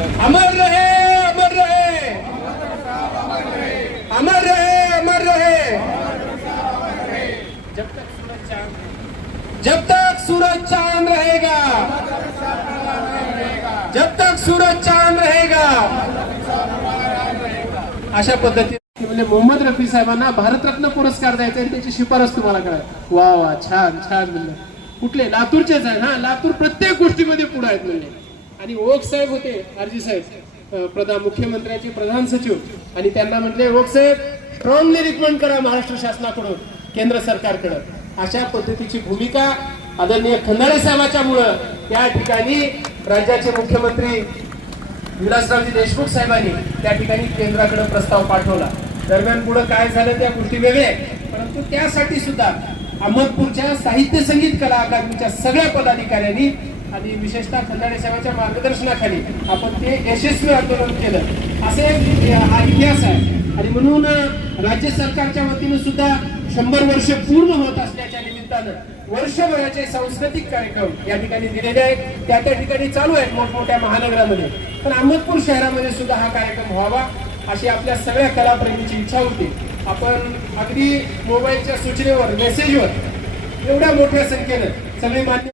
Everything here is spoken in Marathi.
अमर रहे अमर रहे। अमर रहे अमर रहे। जब तक सूरज चांद जब तक सूरज चांद रहेगा। जब तक सूरज चांद रहेगा। अशा पद्धतीने म्हणजे मोहम्मद रफी साहेबांना भारतरत्न पुरस्कार द्यायचा आणि त्याची शिफारस तुम्हाला करा वा वा छान छान म्हणलं. कुठले? लातूरचेच आहे हा? लातूर प्रत्येक गोष्टीमध्ये पुढे आहेत म्हणले. आणि ओक साहेब होते आरजी साहेब. प्रधान मुख्यमंत्र्यांचे प्रधान सचिव. आणि त्यांना म्हटले ओक साहेब स्ट्रॉंगली रिकमेंड करा महाराष्ट्र शासनाकडून केंद्र सरकारकडं. अशा पद्धतीची भूमिका आदरणीय खंदारे साहेबाच्या मुळे त्या ठिकाणी राज्याचे मुख्यमंत्री विलासरावजी देशमुख साहेबांनी त्या ठिकाणी केंद्राकडे प्रस्ताव पाठवला. दरम्यान पुढे काय झालं त्या गोष्टी वेगळ्या परंतु त्यासाठी सुद्धा अहमदपूरच्या साहित्य संगीत कला अकादमीच्या सगळ्या पदाधिकाऱ्यांनी आणि विशेषतः खंदाडे साहेबांच्या मार्गदर्शनाखाली आपण ते यशस्वी आंदोलन केलं. असे हा इतिहास आहे. आणि म्हणून राज्य सरकारच्या वतीनं सुद्धा शंभर वर्ष पूर्ण होत असल्याच्या निमित्तानं वर्षभराचे सांस्कृतिक कार्यक्रम या ठिकाणी दिलेले आहेत. त्या त्या ठिकाणी चालू आहेत मोठमोठ्या महानगरामध्ये. पण अहमदपूर शहरामध्ये सुद्धा हा कार्यक्रम व्हावा अशी आपल्या सगळ्या कलाप्रेमीची इच्छा होती. आपण अगदी मोबाईलच्या सूचनेवर मेसेजवर एवढ्या मोठ्या संख्येनं सगळे मान्य